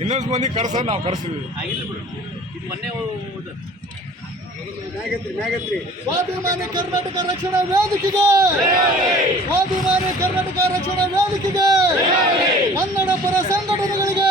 ಇನ್ನೊಂದು ಮಂದಿ ನಾವು ಕರೆಸಿದ್ವಿ. ಸ್ವಾಭಿಮಾನಿ ಕರ್ನಾಟಕ ರಕ್ಷಣಾ ವೇದಿಕೆಗೆ, ಸ್ವಾಭಿಮಾನಿ ಕರ್ನಾಟಕ ರಕ್ಷಣಾ ವೇದಿಕೆಗೆ, ಕನ್ನಡ ಪರ ಸಂಘಟನೆಗಳಿಗೆ